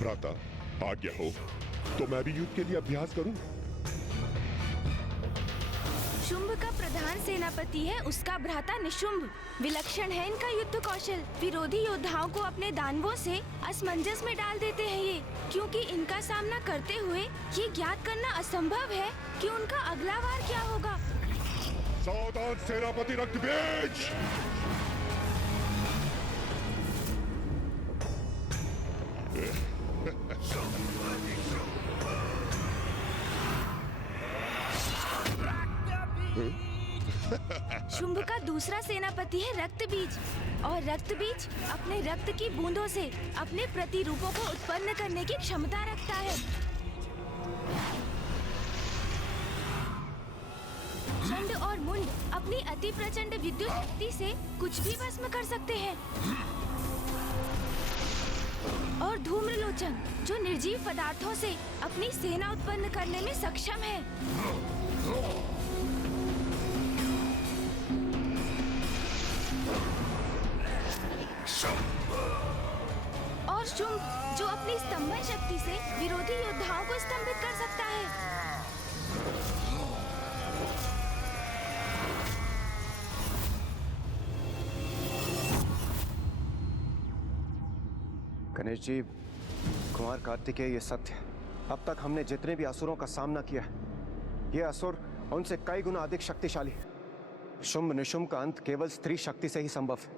भ्राता, आज्ञा हो तो मैं भी युद्ध के लिए अभ्यास करूं। शुंभ का प्रधान सेनापति है उसका भ्राता निशुंभ। विलक्षण है इनका युद्ध कौशल। विरोधी योद्धाओं को अपने दानवों से असमंजस में डाल देते हैं ये, क्योंकि इनका सामना करते हुए ये ज्ञात करना असंभव है कि उनका अगला वार क्या होगा। सावधान सेनापति रक्तबीज! शुंभ का दूसरा सेनापति है रक्तबीज, और रक्तबीज अपने रक्त की बूंदों से अपने प्रतिरूपों को उत्पन्न करने की क्षमता रखता है। चंड और मुंड अपनी अति प्रचंड विद्युत शक्ति से कुछ भी भस्म कर सकते हैं, और धूम्रलोचन जो निर्जीव पदार्थों से अपनी सेना उत्पन्न करने में सक्षम है। और शुंभ जो अपनी स्तंभन शक्ति से विरोधी योद्धाओं को स्तंभित कर सकता है। गणेश जी, कुमार कार्तिकेय, ये सत्य है। अब तक हमने जितने भी असुरों का सामना किया है, ये असुर उनसे कई गुना अधिक शक्तिशाली है। शुंभ निशुंभ का अंत केवल स्त्री शक्ति से ही संभव है,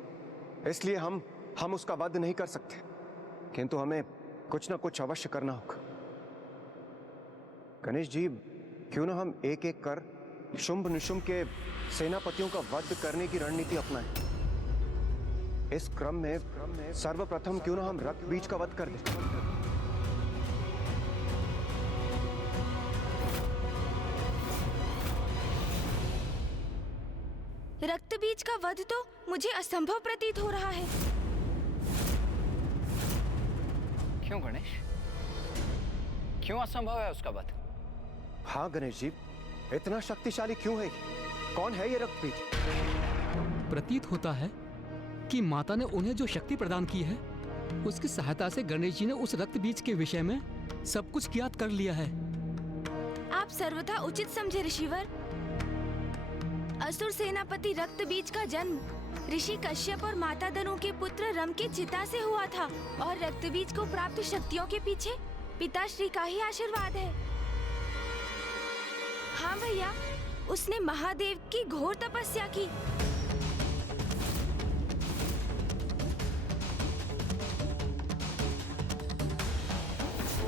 इसलिए हम उसका वध नहीं कर सकते, किंतु हमें कुछ न कुछ अवश्य करना होगा। गणेश जी, क्यों न हम एक एक कर शुंभ निशुंभ के सेनापतियों का वध करने की रणनीति अपनाएं। इस क्रम में सर्वप्रथम क्यों न हम रक्तबीज का वध कर दें। रक्तबीज का वध तो मुझे असंभव प्रतीत हो रहा है। क्यों गणेश? क्यों असंभव है उसका वध? हाँ गणेश जी, इतना शक्तिशाली क्यों है? कौन है ये रक्तबीज? प्रतीत होता है कि माता ने उन्हें जो शक्ति प्रदान की है, उसकी सहायता से गणेश जी ने उस रक्तबीज के विषय में सब कुछ ज्ञात कर लिया है। आप सर्वथा उचित समझे ऋषिवर। असुर सेनापति रक्तबीज का जन्म ऋषि कश्यप और माता दनु के पुत्र रम की चिता से हुआ था, और रक्तबीज को प्राप्त शक्तियों के पीछे पिताश्री का ही आशीर्वाद है। हाँ भैया, उसने महादेव की घोर तपस्या की।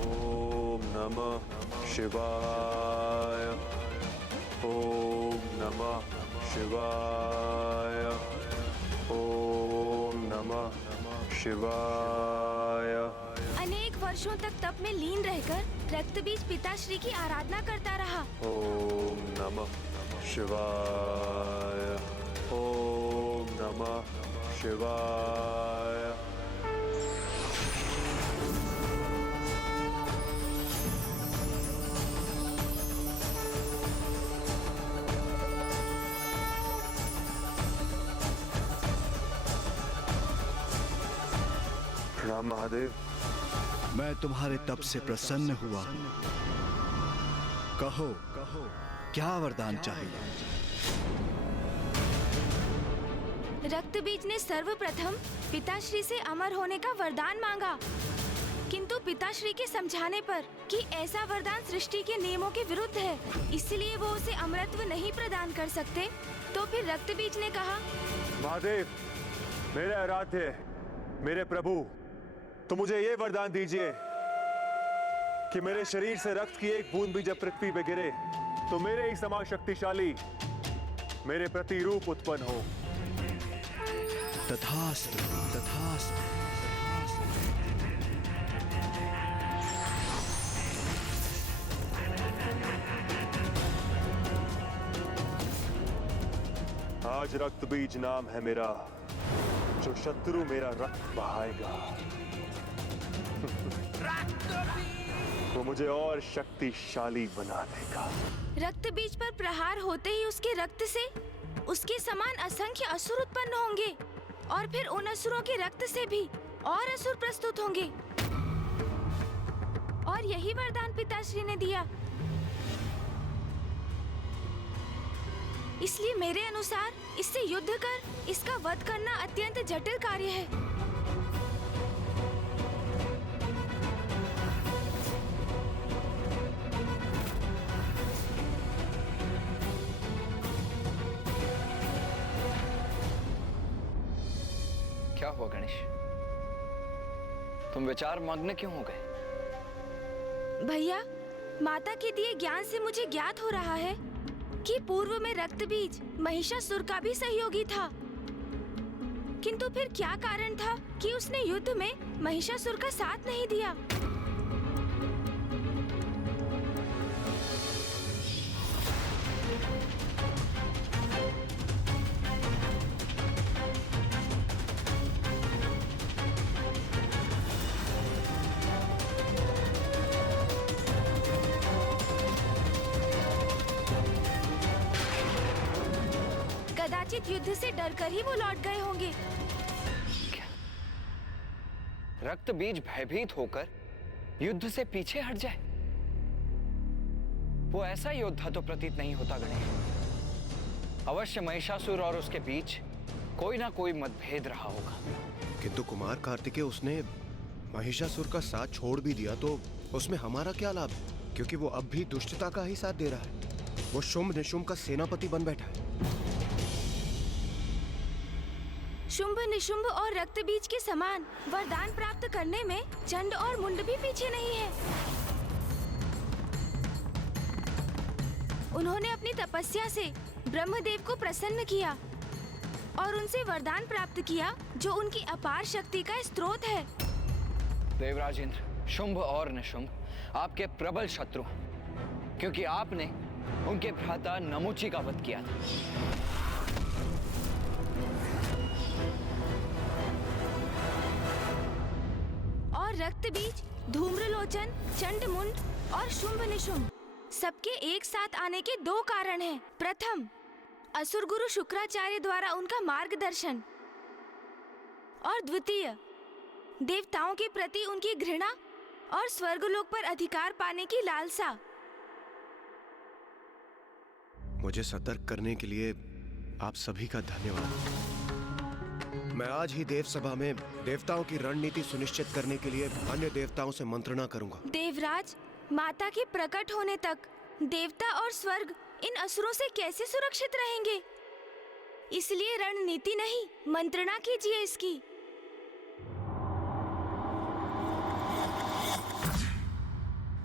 ओम नमः शिवाय, ओम नमः शिवाय, ओम नमः शिवाय। अनेक वर्षों तक तप में लीन रहकर रक्तबीज पिताश्री की आराधना करता रहा। ओम नमः शिवाय, ओम नमः शिवाय। प्रणाम महादेव। मैं तुम्हारे तप से प्रसन्न हुआ। कहो क्या वरदान चाहिए? रक्तबीज ने सर्वप्रथम पिताश्री से अमर होने का वरदान मांगा, किंतु पिताश्री के समझाने पर कि ऐसा वरदान सृष्टि के नियमों के विरुद्ध है, इसलिए वो उसे अमरत्व नहीं प्रदान कर सकते। तो फिर रक्तबीज ने कहा, महादेव, मेरे आराध्य, मेरे प्रभु, तो मुझे ये वरदान दीजिए कि मेरे शरीर से रक्त की एक बूंद भी जब पृथ्वी पे गिरे तो मेरे ही समान शक्तिशाली मेरे प्रतिरूप उत्पन्न हो। तथास्तु, तथास्तु। आज रक्तबीज नाम है मेरा, जो शत्रु मेरा रक्त बहाएगा। वो मुझे और शक्तिशाली बना देगा। रक्त बीज पर प्रहार होते ही उसके रक्त से उसके समान असंख्य असुर उत्पन्न होंगे और फिर उन असुरों के रक्त से भी और असुर प्रस्तुत होंगे। और यही वरदान पिताश्री ने दिया। इसलिए मेरे अनुसार इससे युद्ध कर इसका वध करना अत्यंत जटिल कार्य है। क्या हुआ गणेश? तुम विचार मग्न क्यों हो गए? भैया, माता के दिए ज्ञान से मुझे ज्ञात हो रहा है कि पूर्व में रक्त बीज महिषासुर का भी सहयोगी था। किंतु फिर क्या कारण था कि उसने युद्ध में महिषासुर का साथ नहीं दिया? कदाचित युद्ध से डरकर ही वो लौट गए होंगे। क्या? रक्त बीज भयभीत होकर युद्ध से पीछे हट जाए? वो ऐसा योद्धा तो प्रतीत नहीं होता गणेश। अवश्य महिषासुर और उसके बीच कोई ना कोई मतभेद रहा होगा। किंतु कुमार कार्तिकेय, उसने महिषासुर का साथ छोड़ भी दिया तो उसमें हमारा क्या लाभ? क्योंकि वो अब भी दुष्टता का ही साथ दे रहा है। वो शुंभ निशुंभ का सेनापति बन बैठा है। शुंभ निशुंभ और रक्त बीज के समान वरदान प्राप्त करने में चंड और मुंड भी पीछे नहीं है। उन्होंने अपनी तपस्या से ब्रह्मदेव को प्रसन्न किया और उनसे वरदान प्राप्त किया जो उनकी अपार शक्ति का स्रोत है। देवराज इंद्र, शुंभ और निशुंभ आपके प्रबल शत्रु हैं, क्योंकि आपने उनके भ्राता नमुची का वध किया था। और रक्त बीज, धूम्रलोचन, चंडमुंड और शुंभ निशुंभ सबके एक साथ आने के दो कारण हैं। प्रथम, असुर गुरु शुक्राचार्य द्वारा उनका मार्गदर्शन, और द्वितीय, देवताओं के प्रति उनकी घृणा और स्वर्गलोक पर अधिकार पाने की लालसा। मुझे सतर्क करने के लिए आप सभी का धन्यवाद। मैं आज ही देव सभा में देवताओं की रणनीति सुनिश्चित करने के लिए अन्य देवताओं से मंत्रणा करूंगा। देवराज, माता के प्रकट होने तक देवता और स्वर्ग इन असुरों से कैसे सुरक्षित रहेंगे? इसलिए रणनीति नहीं, मंत्रणा कीजिए इसकी।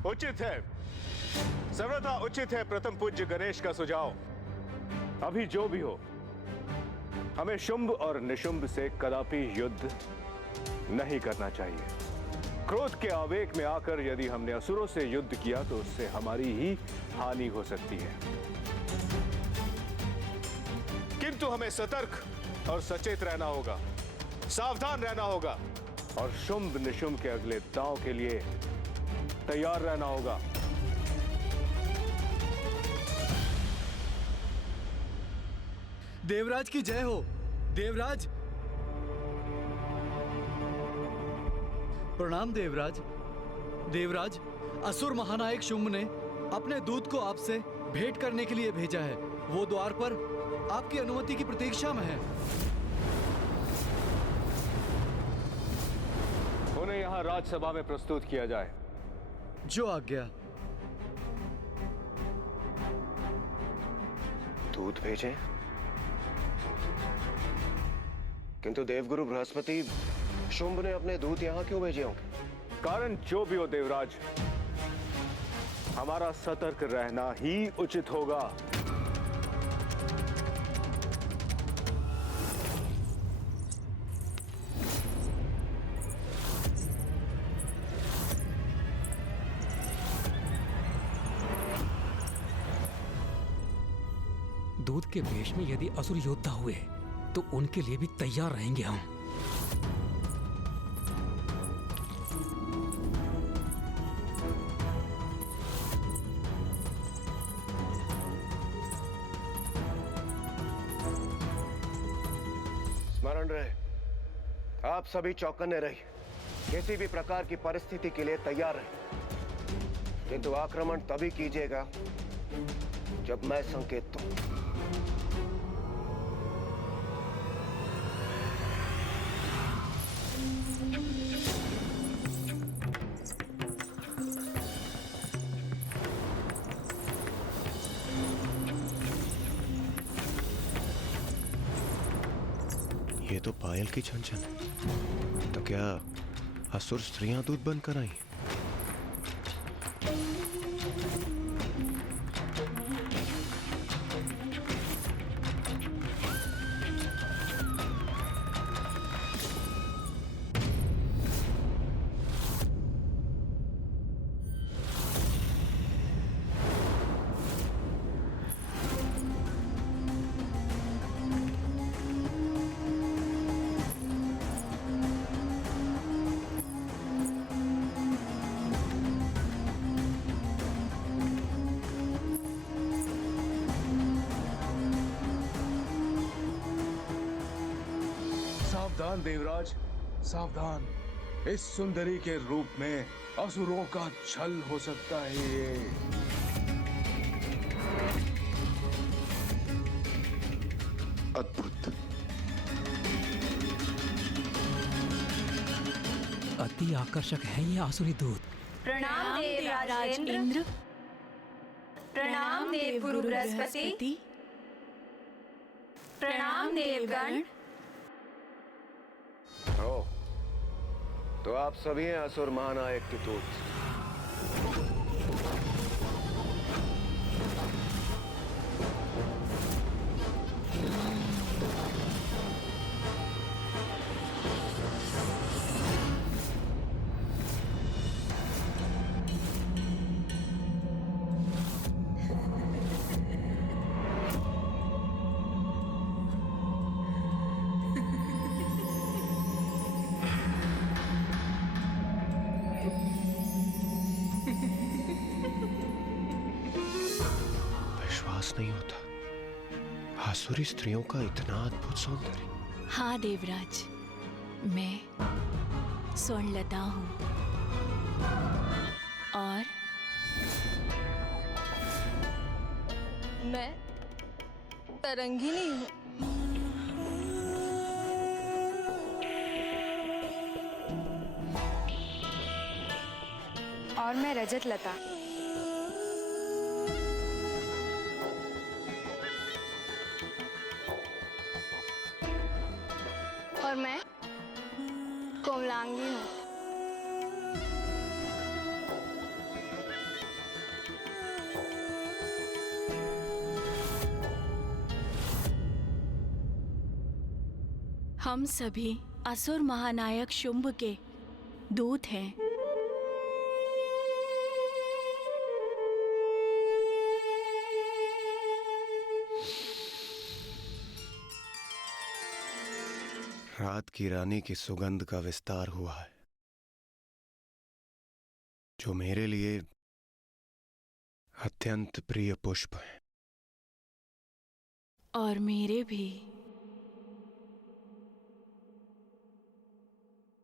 उचित है, सर्वथा उचित है प्रथम पूज्य गणेश का सुझाव। अभी जो भी हो, हमें शुंभ और निशुंभ से कदापि युद्ध नहीं करना चाहिए। क्रोध के आवेग में आकर यदि हमने असुरों से युद्ध किया तो उससे हमारी ही हानि हो सकती है। किंतु हमें सतर्क और सचेत रहना होगा, सावधान रहना होगा और शुंभ निशुंभ के अगले दांव के लिए तैयार रहना होगा। देवराज की जय हो। देवराज, प्रणाम देवराज। देवराज, असुर महानायक शुंभ ने अपने दूत को आपसे भेंट करने के लिए भेजा है। वो द्वार पर आपकी अनुमति की प्रतीक्षा में है। उन्हें यहाँ राजसभा में प्रस्तुत किया जाए। जो आज्ञा। दूत भेजें? किंतु देवगुरु बृहस्पति, शुंभ ने अपने दूत यहाँ क्यों भेजे होंगे? कारण जो भी हो देवराज, हमारा सतर्क रहना ही उचित होगा। दूध के वेश में यदि असुर योद्धा हुए तो उनके लिए भी तैयार रहेंगे हम। कारण रहे। आप सभी चौकन्ने रहिए, किसी भी प्रकार की परिस्थिति के लिए तैयार रहे, किंतु आक्रमण तभी कीजिएगा जब मैं संकेत दूं। ये तो पायल की छनछन है। तो क्या असुर स्त्रियां दूध बनकर आई? सावधान देवराज, सावधान। इस सुंदरी के रूप में असुरों का छल हो सकता है ये। अद्भुत। अति आकर्षक है ये आसुरी दूत। प्रणाम देवराज इंद्र। प्रणाम देव गुरु बृहस्पति। प्रणाम देवगण। ओ, तो आप सभी हैं असुर महानायक के दूत। विश्वास नहीं होता, आसुरी स्त्रियों का इतना अद्भुत सौंदर्य। हाँ देवराज, मैं स्वर्णलता हूँ और मैं तरंगिनी हूँ। और मैं रजत लता। और मैं कोमलांगी हूँ। हम सभी असुर महानायक शुंभ के दूत हैं। रात की रानी की सुगंध का विस्तार हुआ है, जो मेरे लिए अत्यंत प्रिय पुष्प है। और मेरे भी।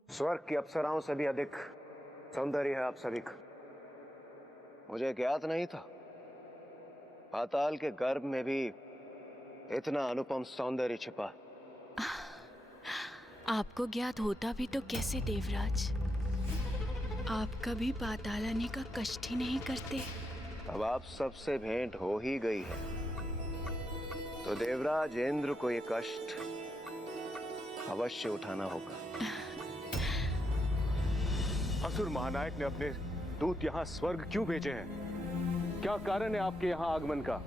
स्वर्ग की अप्सराओं से भी अधिक सौंदर्य है आप सभी का। मुझे ज्ञात नहीं था पाताल के गर्भ में भी इतना अनुपम सौंदर्य छिपा है। आपको ज्ञात होता भी तो कैसे देवराज? आप कभी पाताल आने का कष्ट ही नहीं करते। अब आप सबसे भेंट हो ही गई है, तो देवराज इंद्र को ये कष्ट अवश्य उठाना होगा। असुर महानायक ने अपने दूत यहाँ स्वर्ग क्यों भेजे हैं? क्या कारण है आपके यहाँ आगमन का?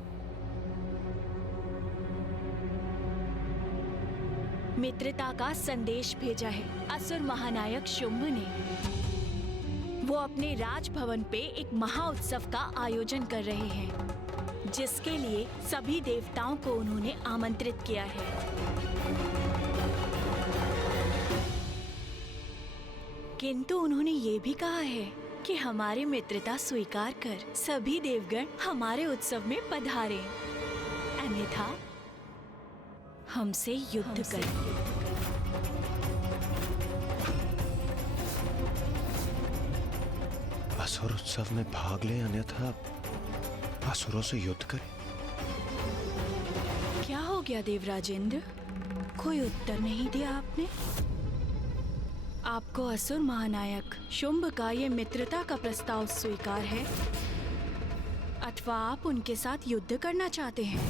मित्रता का संदेश भेजा है असुर महानायक शुंभ ने। वो अपने राजभवन पे एक महाउत्सव का आयोजन कर रहे हैं, जिसके लिए सभी देवताओं को उन्होंने आमंत्रित किया है। किंतु उन्होंने ये भी कहा है कि हमारी मित्रता स्वीकार कर सभी देवगण हमारे उत्सव में पधारें, अन्यथा हमसे युद्ध करें। असुर उत्सव में भाग ले, अन्यथा असुरों से युद्ध करें। क्या हो गया देवराजेंद्र? कोई उत्तर नहीं दिया आपने। आपको असुर महानायक शुंभ का ये मित्रता का प्रस्ताव स्वीकार है अथवा आप उनके साथ युद्ध करना चाहते हैं?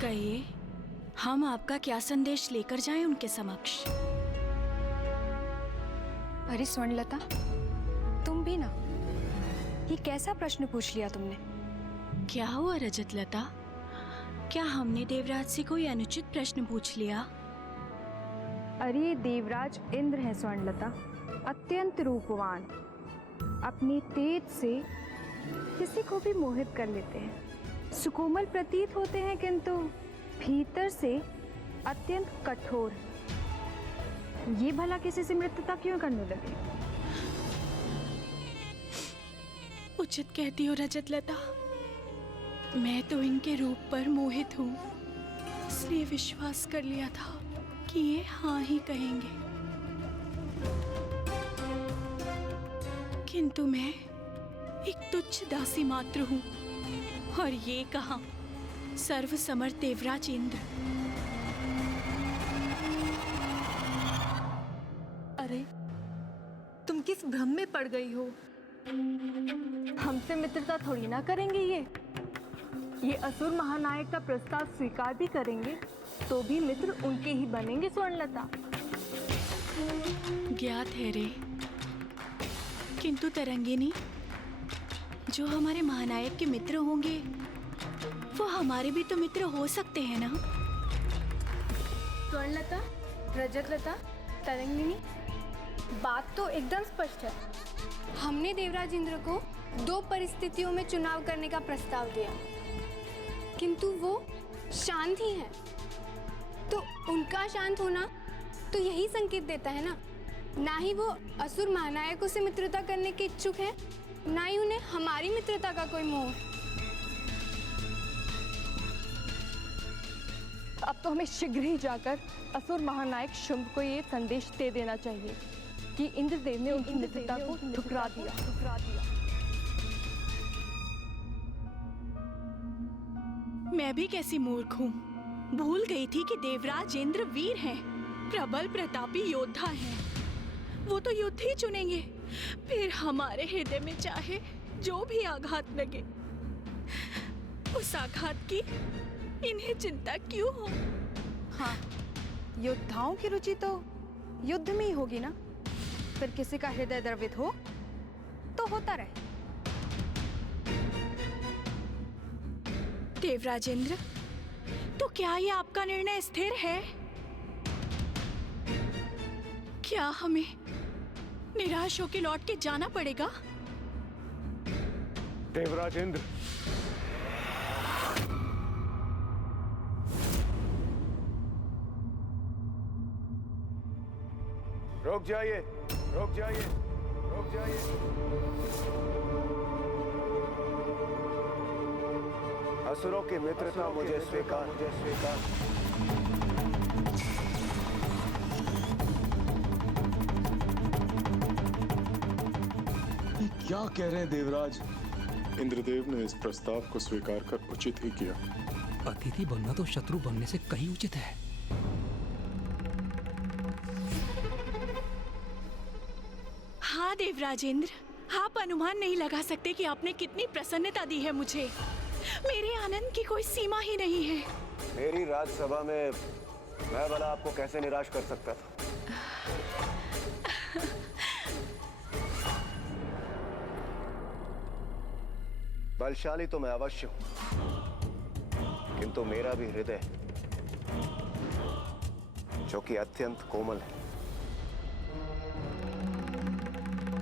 कहिए, हम आपका क्या संदेश लेकर जाएं उनके समक्ष? अरे स्वर्णलता, तुम भी ना, ये कैसा प्रश्न पूछ लिया तुमने? क्या हुआ रजतलता? क्या हमने देवराज से कोई अनुचित प्रश्न पूछ लिया? अरे देवराज इंद्र है स्वर्णलता, अत्यंत रूपवान, अपनी तेज से किसी को भी मोहित कर लेते हैं। सुकोमल प्रतीत होते हैं किंतु भीतर से अत्यंत कठोर। ये भला किसी से मित्रता क्यों करने लगे? उचित कहती हो रजतलता। मैं तो इनके रूप पर मोहित हूँ, इसलिए विश्वास कर लिया था कि ये हाँ ही कहेंगे। किंतु मैं एक तुच्छ दासी मात्र हूँ, और ये कहा सर्वसमर्थ देवराज इंद्र। अरे तुम किस भ्रम में पड़ गई हो? हमसे मित्रता थोड़ी ना करेंगे ये असुर महानायक का प्रस्ताव स्वीकार भी करेंगे तो भी मित्र उनके ही बनेंगे स्वर्णलता। ज्ञात है रे, किंतु तरंगिनी, जो हमारे महानायक के मित्र होंगे वो हमारे भी तो मित्र हो सकते हैं ना? स्वर्णलता, रजतलता, तरंगिनी, बात तो एकदम स्पष्ट है। हमने देवराज इंद्र को 2 परिस्थितियों में चुनाव करने का प्रस्ताव दिया, किंतु वो शांत ही हैं। तो उनका शांत होना तो यही संकेत देता है ना, ना ही वो असुर महानायकों से मित्रता करने के इच्छुक हैं, ना ही उन्हें हमारी मित्रता का कोई मोह। अब तो हमें शीघ्र ही जाकर असुर महानायक शुंभ को ये संदेश दे देना चाहिए कि इंद्रदेव ने उनकी मित्रता को ठुकरा दिया। मैं भी कैसी मूर्ख हूँ, भूल गई थी कि देवराज इंद्र वीर हैं, प्रबल प्रतापी योद्धा हैं। वो तो युद्ध ही चुनेंगे, फिर हमारे हृदय में चाहे जो भी आघात लगे, उस आघात की इन्हें चिंता क्यों हो? हाँ, योद्धाओं की रुचि तो युद्ध में ही होगी ना। फिर किसी का हृदय द्रवित हो तो होता रहे। देवराजेंद्र, तो क्या ये आपका निर्णय स्थिर है? क्या हमें निराश होकर लौट के जाना पड़ेगा? देवराज इंद्र, रुक जाइए, रुक जाइए, रुक जाइए। असुरों की मित्रता मुझे स्वीकार, मुझे स्वीकार। क्या कह रहे हैं देवराज? इंद्रदेव ने इस प्रस्ताव को स्वीकार कर उचित ही किया। अतिथि बनना तो शत्रु बनने से कहीं उचित है। हाँ देवराजेंद्र, आप अनुमान नहीं लगा सकते कि आपने कितनी प्रसन्नता दी है मुझे। मेरे आनंद की कोई सीमा ही नहीं है। मेरी राजसभा में मैं भला आपको कैसे निराश कर सकता था? बलशाली तो मैं अवश्य हूं, किंतु मेरा भी हृदय, जो कि अत्यंत कोमल है,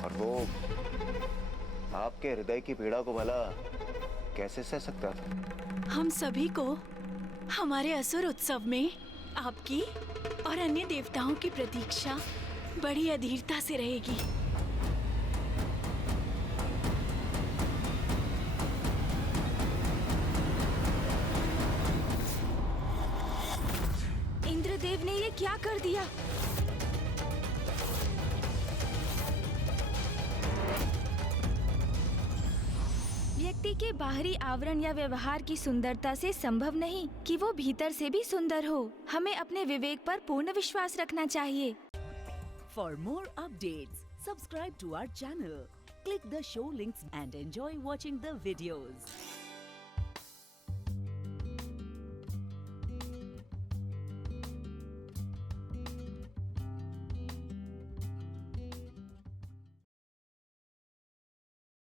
और वो आपके हृदय की पीड़ा को भला कैसे सह सकता था? हम सभी को हमारे असुर उत्सव में आपकी और अन्य देवताओं की प्रतीक्षा बड़ी अधीरता से रहेगी। क्या कर दिया? व्यक्ति के बाहरी आवरण या व्यवहार की सुंदरता से संभव नहीं कि वो भीतर से भी सुंदर हो। हमें अपने विवेक पर पूर्ण विश्वास रखना चाहिए। For more updates, subscribe to our channel, click the show links and enjoy watching the videos.